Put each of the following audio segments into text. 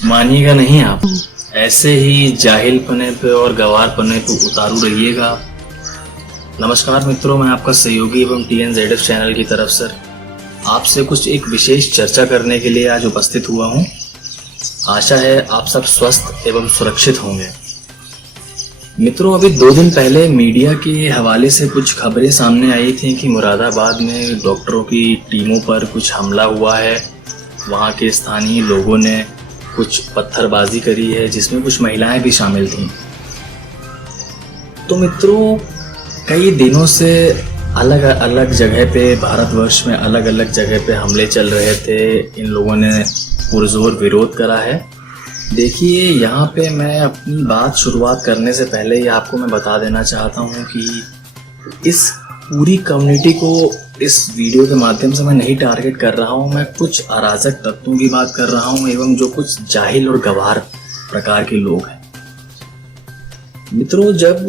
मानिएगा नहीं आप। ऐसे ही जाहिल पने पे और गवार पने पे उतारू रहिएगा। नमस्कार मित्रों, मैं आपका सहयोगी एवं TNZF चैनल की तरफ से आपसे कुछ एक विशेष चर्चा करने के लिए आज उपस्थित हुआ हूँ। आशा है आप सब स्वस्थ एवं सुरक्षित होंगे। मित्रों, अभी 2 दिन पहले मीडिया के हवाले से कुछ खबरें सामने आई थी कि मुरादाबाद में डॉक्टरों की टीमों पर कुछ हमला हुआ है। वहाँ के स्थानीय लोगों ने कुछ पत्थरबाजी करी है, जिसमें कुछ महिलाएं भी शामिल थीं। तो मित्रों, कई दिनों से अलग अलग जगह पे भारतवर्ष में अलग अलग जगह पे हमले चल रहे थे। इन लोगों ने पुरजोर विरोध करा है। देखिए, यहाँ पे मैं अपनी बात शुरुआत करने से पहले ही आपको मैं बता देना चाहता हूँ कि इस पूरी कम्युनिटी को इस वीडियो के माध्यम से मैं नहीं टारगेट कर रहा हूँ। मैं कुछ अराजक तत्वों की बात कर रहा हूँ एवं जो कुछ जाहिल और गवार प्रकार के लोग हैं। मित्रों, जब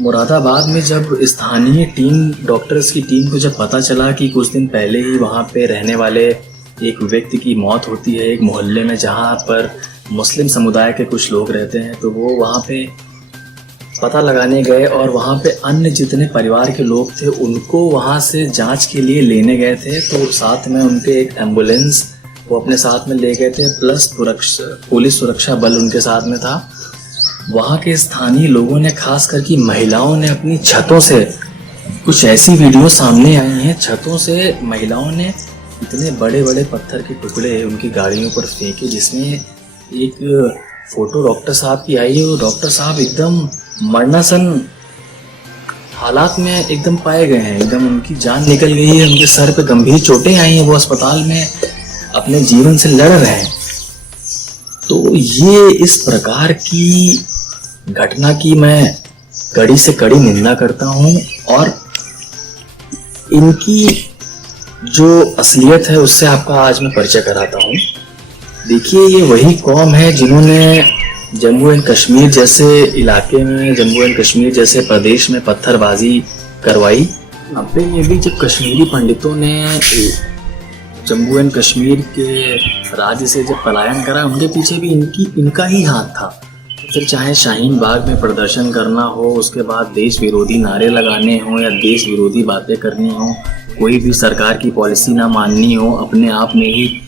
मुरादाबाद में जब स्थानीय टीम डॉक्टर्स की टीम को जब पता चला कि कुछ दिन पहले ही वहाँ पे रहने वाले एक व्यक्ति की मौत होती है एक मोहल्ले में जहाँ पर मुस्लिम समुदाय के कुछ लोग रहते हैं, तो वो वहाँ पे पता लगाने गए और वहाँ पे अन्य जितने परिवार के लोग थे उनको वहाँ से जांच के लिए लेने गए थे। तो साथ में उनके एक एम्बुलेंस वो अपने साथ में ले गए थे, प्लस पुलिस सुरक्षा बल उनके साथ में था। वहाँ के स्थानीय लोगों ने, खास करके महिलाओं ने, अपनी छतों से कुछ ऐसी वीडियो सामने आई हैं। छतों से महिलाओं ने इतने बड़े बड़े पत्थर के टुकड़े उनकी गाड़ियों पर फेंके, जिसमें एक फोटो डॉक्टर साहब की आई है। वो डॉक्टर साहब एकदम मरणासन हालात में एकदम पाए गए हैं, एकदम उनकी जान निकल गई है, उनके सर पे गंभीर चोटें आई हैं, वो अस्पताल में अपने जीवन से लड़ रहे हैं। तो ये इस प्रकार की घटना की मैं कड़ी से कड़ी निंदा करता हूँ और इनकी जो असलियत है उससे आपका आज मैं परिचय कराता हूँ। देखिए, ये वही कौम है जिन्होंने जम्मू एंड कश्मीर जैसे इलाके में, जम्मू एंड कश्मीर जैसे प्रदेश में पत्थरबाजी करवाई। 90 में भी जब कश्मीरी पंडितों ने जम्मू एंड कश्मीर के राज्य से जब पलायन करा, उनके पीछे भी इनका ही हाथ था। फिर चाहे शाहीन बाग में प्रदर्शन करना हो, उसके बाद देश विरोधी नारे लगाने हो या देश विरोधी बातें करनी हो, कोई भी सरकार की पॉलिसी ना माननी हो, अपने आप में ही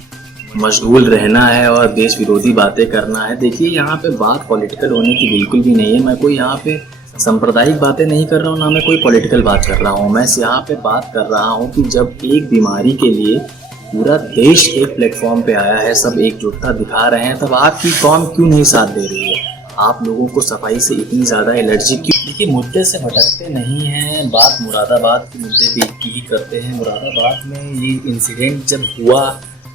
मशगूल रहना है और देश विरोधी बातें करना है। देखिए, यहाँ पे बात पॉलिटिकल होने की बिल्कुल भी नहीं है। मैं कोई यहाँ पे सांप्रदायिक बातें नहीं कर रहा हूँ, ना मैं कोई पॉलिटिकल बात कर रहा हूँ। मैं यहाँ पे बात कर रहा हूँ कि जब एक बीमारी के लिए पूरा देश एक प्लेटफॉर्म पे आया है, सब एकजुटता दिखा रहे हैं, तब आपकी कौम क्यों नहीं साथ दे रही है? आप लोगों को सफाई से इतनी ज़्यादा एलर्जी क्यों? देखिए, मुद्दे से भटकते नहीं हैं, बात मुरादाबाद के मुद्दे पे की करते हैं। मुरादाबाद में ये इंसिडेंट जब हुआ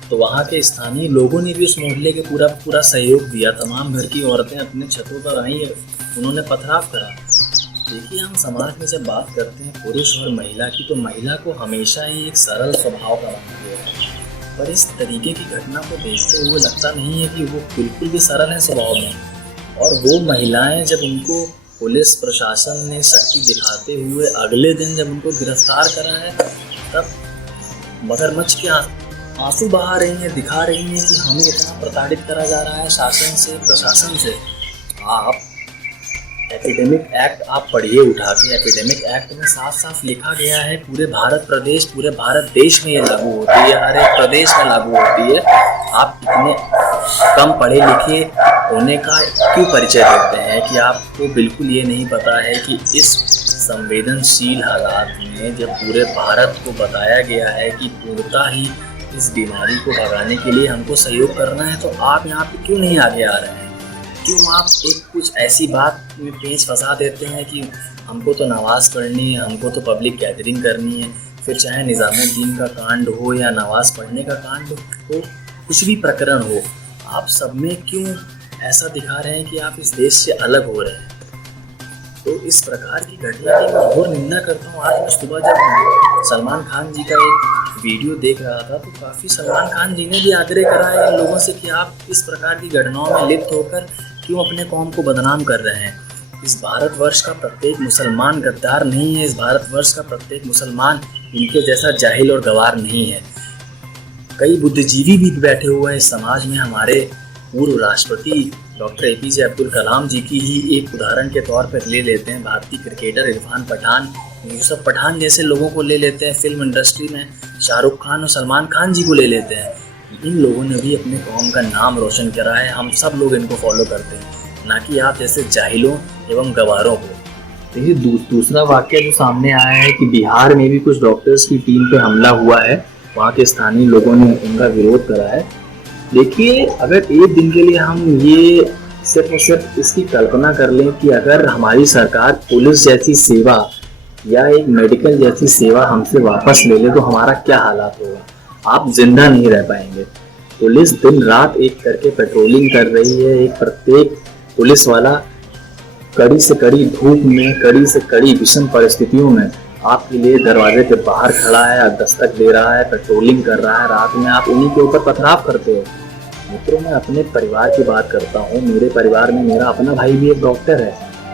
तो वहाँ के स्थानीय लोगों ने भी उस मोहल्ले के पूरा सहयोग दिया। तमाम घर की औरतें अपने छतों पर आईं, उन्होंने पथराव करा। देखिए, हम समाज में जब बात करते हैं पुरुष और महिला की, तो महिला को हमेशा ही एक सरल स्वभाव का माना गया है, पर इस तरीके की घटना को देखते हुए लगता नहीं है कि वो बिल्कुल भी सरल है स्वभाव में। और वो महिलाएं, जब उनको पुलिस प्रशासन ने शक्ति दिखाते हुए अगले दिन जब उनको गिरफ्तार करा है, तब मगरमच्छ के आंसू बहा रही हैं, दिखा रही हैं कि हमें इतना प्रताड़ित करा जा रहा है शासन से, प्रशासन से। आप एपिडेमिक एक्ट आप पढ़िए उठा के। एपिडेमिक एक्ट में साफ साफ लिखा गया है पूरे भारत देश में ये लागू होती है, हर एक प्रदेश में लागू होती है। आप इतने कम पढ़े लिखे होने का क्यों परिचय देते हैं कि आपको बिल्कुल ये नहीं पता है कि इस संवेदनशील हालात में जब पूरे भारत को बताया गया है कि पूर्णतः ही इस बीमारी को भगाने के लिए हमको सहयोग करना है, तो आप यहाँ पे क्यों नहीं आगे आ रहे हैं? क्यों आप एक कुछ ऐसी बात में पेच फंसा देते हैं कि हमको तो नमाज पढ़नी है, हमको तो पब्लिक गैदरिंग करनी है। फिर चाहे निज़ामुद्दीन का कांड हो या नमाज पढ़ने का कांड हो, कुछ भी प्रकरण हो, आप सब में क्यों ऐसा दिखा रहे हैं कि आप इस देश से अलग हो रहे हैं? तो इस प्रकार की घटना की मैं घोर निंदा करता हूँ। आज मैं सुबह जब सलमान खान जी का एक वीडियो देख रहा था, तो काफ़ी सलमान खान जी ने भी आग्रह करा है इन लोगों से कि आप इस प्रकार की घटनाओं में लिप्त होकर क्यों अपने कौम को बदनाम कर रहे हैं। इस भारतवर्ष का प्रत्येक मुसलमान गद्दार नहीं है, इस भारतवर्ष का प्रत्येक मुसलमान इनके जैसा जाहिल और गवार नहीं है। कई बुद्धिजीवी भी बैठे हुए हैं इस समाज में, हमारे पूर्व राष्ट्रपति डॉक्टर एपीजे अब्दुल कलाम जी की ही एक उदाहरण के तौर पर ले लेते हैं, भारतीय क्रिकेटर इरफान पठान, यूसुफ पठान जैसे लोगों को ले लेते हैं, फिल्म इंडस्ट्री में शाहरुख खान और सलमान खान जी को ले लेते हैं। इन लोगों ने भी अपने कौम का नाम रोशन करा है, हम सब लोग इनको फॉलो करते हैं, ना कि आप जैसे जाहिलों एवं गवारों को। देखिए दूसरा वाक्य जो सामने आया है कि बिहार में भी कुछ डॉक्टर्स की टीम पे हमला हुआ है, वहाँ के स्थानीय लोगों ने उनका विरोध करा है। देखिए अगर एक दिन के लिए हम ये सिर्फ और सिर्फ इसकी कल्पना कर लें कि अगर हमारी सरकार पुलिस जैसी सेवा या एक मेडिकल जैसी सेवा हमसे वापस ले ले तो हमारा क्या हालात होगा, आप जिंदा नहीं रह पाएंगे। पुलिस दिन रात एक करके पेट्रोलिंग कर रही है, एक प्रत्येक पुलिस वाला कड़ी से कड़ी धूप में, कड़ी से कड़ी विषम परिस्थितियों में आपके लिए दरवाजे के बाहर खड़ा है, दस्तक दे रहा है, पेट्रोलिंग कर रहा है। रात में आप उन्हीं के ऊपर पथराव करते हो। मित्रों, मैं अपने परिवार की बात करता हूँ। मेरे परिवार में मेरा अपना भाई भी एक डॉक्टर है।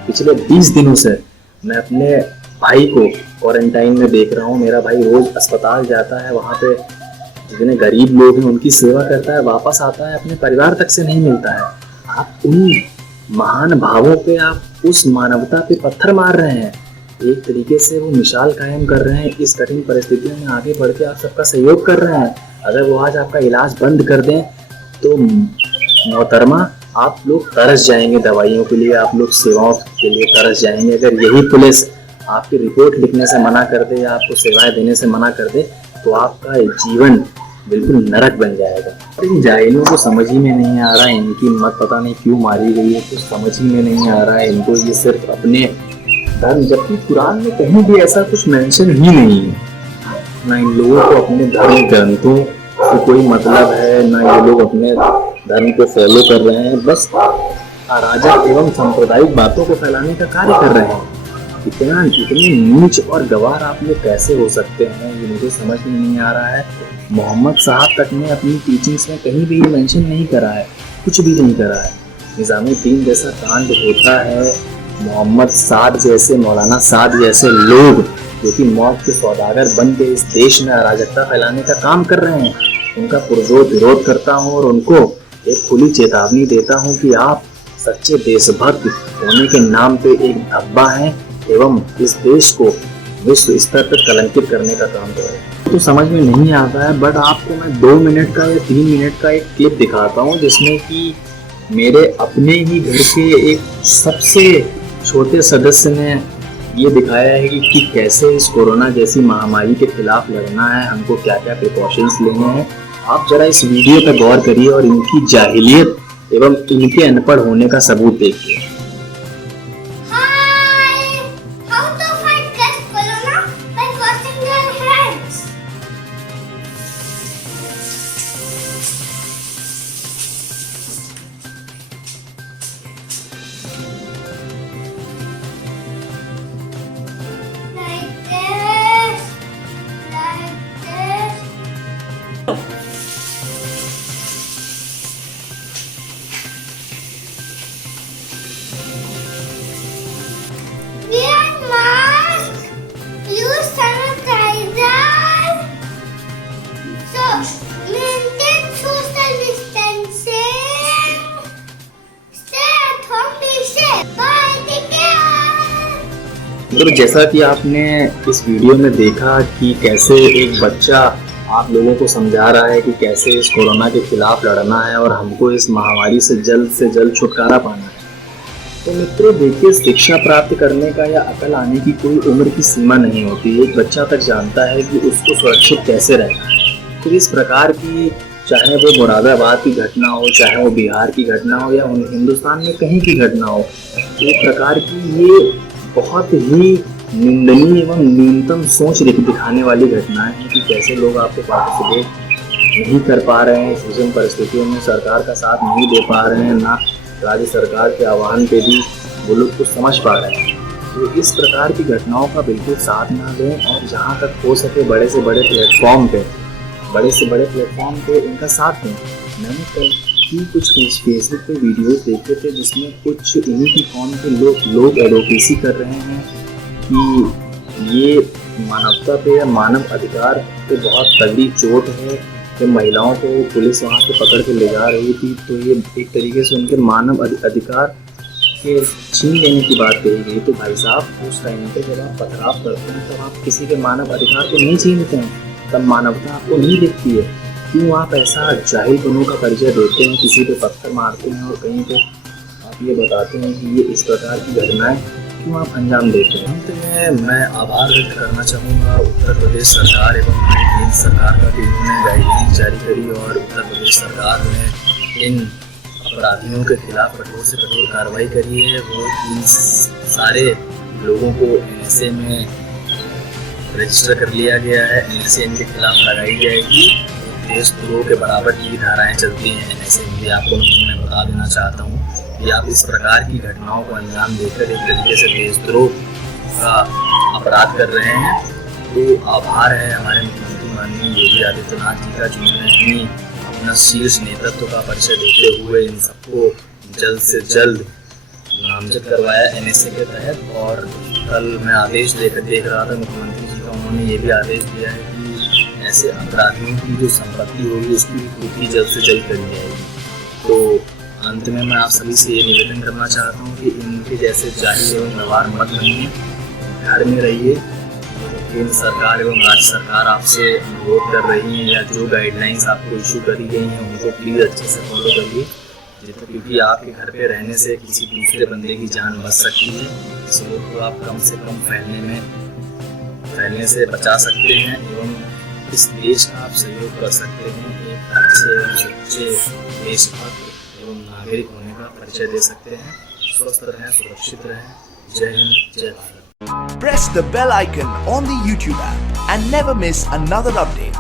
पिछले 20 दिनों से मैं अपने भाई को क्वारंटाइन में देख रहा हूँ। मेरा भाई रोज अस्पताल जाता है, वहाँ पे जितने गरीब लोग हैं उनकी सेवा करता है, वापस आता है, अपने परिवार तक से नहीं मिलता है। आप उन महान भावों पे, आप उस मानवता पे पत्थर मार रहे हैं। एक तरीके से वो मिसाल कायम कर रहे हैं, इस कठिन परिस्थितियों में आगे बढ़ के आप सबका सहयोग कर रहे हैं। अगर वो आज आपका इलाज बंद कर दें तो मोहतरमा आप लोग तरस जाएंगे दवाइयों के लिए, आप लोग सेवाओं के लिए तरस जाएंगे। अगर यही पुलिस आपकी रिपोर्ट लिखने से मना कर दे या आपको सेवाएं देने से मना कर दे तो आपका जीवन बिल्कुल नरक बन जाएगा। इन जाहिलों को समझ ही में नहीं आ रहा है, इनकी मत पता नहीं क्यों मारी गई है, कुछ समझ ही में नहीं आ रहा है इनको। ये सिर्फ अपने धर्म, जबकि कुरान में कहीं भी ऐसा कुछ मेंशन ही नहीं है। ना इन लोगों को अपने धर्म ग्रंथों से कोई मतलब है, ना ये लोग अपने धर्म को फॉलो कर रहे हैं, बस अराजक एवं सांप्रदायिक बातों को फैलाने का कार्य कर रहे हैं। इतने नीच और गवार आप लोग कैसे हो सकते हैं, ये मुझे समझ में नहीं आ रहा है। मोहम्मद साहब तक ने अपनी टीचिंग्स में कहीं भी ये मेंशन नहीं करा है, कुछ भी नहीं करा है। निजामुद्दीन जैसा कांड होता है, मोहम्मद साद जैसे, मौलाना साद जैसे लोग जो कि मौत के सौदागर बन के इस देश में अराजकता फैलाने का काम कर रहे हैं, उनका पुरजोर विरोध करता हूँ और उनको एक खुली चेतावनी देता हूँ कि आप सच्चे देशभक्त होने के नाम पे एक धब्बा हैं एवं इस देश को विश्व स्तर पर कलंकित करने का काम कर रहे हैं। तो समझ में नहीं आता है, बट आपको मैं 2 मिनट का या 3 मिनट का एक क्लिप दिखाता हूँ जिसमें कि मेरे अपने ही घर के एक सबसे छोटे सदस्य ने ये दिखाया है कि कैसे इस कोरोना जैसी महामारी के खिलाफ लड़ना है, हमको क्या क्या प्रिकॉशंस लेने हैं। आप जरा इस वीडियो पर गौर करिए और इनकी जाहिलियत एवं इनके अनपढ़ होने का सबूत देखिए। तो जैसा कि आपने इस वीडियो में देखा कि कैसे एक बच्चा आप लोगों को समझा रहा है कि कैसे इस कोरोना के खिलाफ लड़ना है और हमको इस महामारी से जल्द छुटकारा पाना है। तो मित्रों देखिए, शिक्षा प्राप्त करने का या अकल आने की कोई उम्र की सीमा नहीं होती। एक बच्चा तक जानता है कि उसको सुरक्षित कैसे रहना है। तो इस प्रकार की, चाहे वो मुरादाबाद की घटना हो, चाहे वो बिहार की घटना हो या हिंदुस्तान में कहीं की घटना हो, एक प्रकार की ये बहुत ही निंदनीय एवं न्यूनतम सोच दिखाने वाली घटनाएं हैं कि कैसे लोग आपको पार्टिसिपेट नहीं कर पा रहे हैं, विषम परिस्थितियों में सरकार का साथ नहीं दे पा रहे हैं, ना राज्य सरकार के आह्वान पे भी वो लोग कुछ समझ पा रहे हैं। तो इस प्रकार की घटनाओं का बिल्कुल साथ ना दें और जहाँ तक हो सके बड़े से बड़े प्लेटफॉर्म पे इनका साथ दें। मैंने कल ही कुछ फेसबुक पे वीडियोस देखे थे जिसमें कुछ इन्हीं की कौम के लोग एडवोकेसी कर रहे हैं कि ये मानवता पे या मानव अधिकार पे बहुत तगड़ी चोट है जब महिलाओं को पुलिस वहाँ से पकड़ के ले जा रही थी तो ये एक तरीके से उनके मानव अधिकार के छीन लेने की बात कही गई। तो भाई साहब उस टाइम पे जब आप पथराव करते हैं तब आप किसी के मानव अधिकार को नहीं छीनते हैं, तब मानवता आपको नहीं दिखती है। क्यों आप ऐसा जाहिलपनों का परिचय देते हैं, किसी पे पत्थर मारते हैं और कहीं पे आप ये बताते हैं कि ये इस प्रकार की घटनाएं क्यों आप अंजाम देते हैं। अंत में मैं आभार व्यक्त करना चाहूँगा उत्तर प्रदेश सरकार एवं केंद्र सरकार का, कि उन्होंने गाइडलाइन जारी करी और उत्तर प्रदेश सरकार ने इन अपराधियों के खिलाफ कठोर से कठोर कार्रवाई करी है। वो इन सारे लोगों को NSA में रजिस्टर कर लिया गया है। NSA इनके खिलाफ लगाई जाएगी। देशद्रोह के बराबर की धाराएं चलती हैं NSA में। आपको मैं बता देना चाहता हूँ कि आप इस प्रकार की घटनाओं को अंजाम देकर एक तरीके से देशद्रोह का अपराध कर रहे हैं। तो आभार है हमारे मुख्यमंत्री माननीय योगी आदित्यनाथ जी का, जिन्होंने अपना शीर्ष नेतृत्व का परिचय देते हुए इन सबको जल्द से जल्द नामजद करवाया NSA के तहत। और कल मैं आदेश देख रहा था मुख्यमंत्री जी का, उन्होंने ये भी आदेश दिया है कि ऐसे अपराधियों की जो संपत्ति होगी उसकी पूर्ति जल्द से जल्द करी जाएगी। तो अंत में मैं आप सभी से ये निवेदन करना चाहता हूँ कि इनके जैसे जाहिल एवं व्यवहार मत बनिए, घर में रहिए। केंद्र सरकार एवं राज्य सरकार आपसे अनुरोध कर रही है या जो गाइडलाइंस आपको इशू करी गई हैं उनको प्लीज़ अच्छे से फॉलो करिए, क्योंकि आपके घर पे रहने से किसी दूसरे बंदे की जान बच सकती है। इस रोग को आप कम से कम फैलने से बचा सकते हैं एवं इस देश का आप सहयोग कर सकते हैं। एक अच्छे एवं सच्चे देशभक्त एवं नागरिक होने का परिचय दे सकते हैं। स्वस्थ रहें, सुरक्षित रहें। जय हिंद, जय Bharat. Press the bell icon on the YouTube app and never miss another update.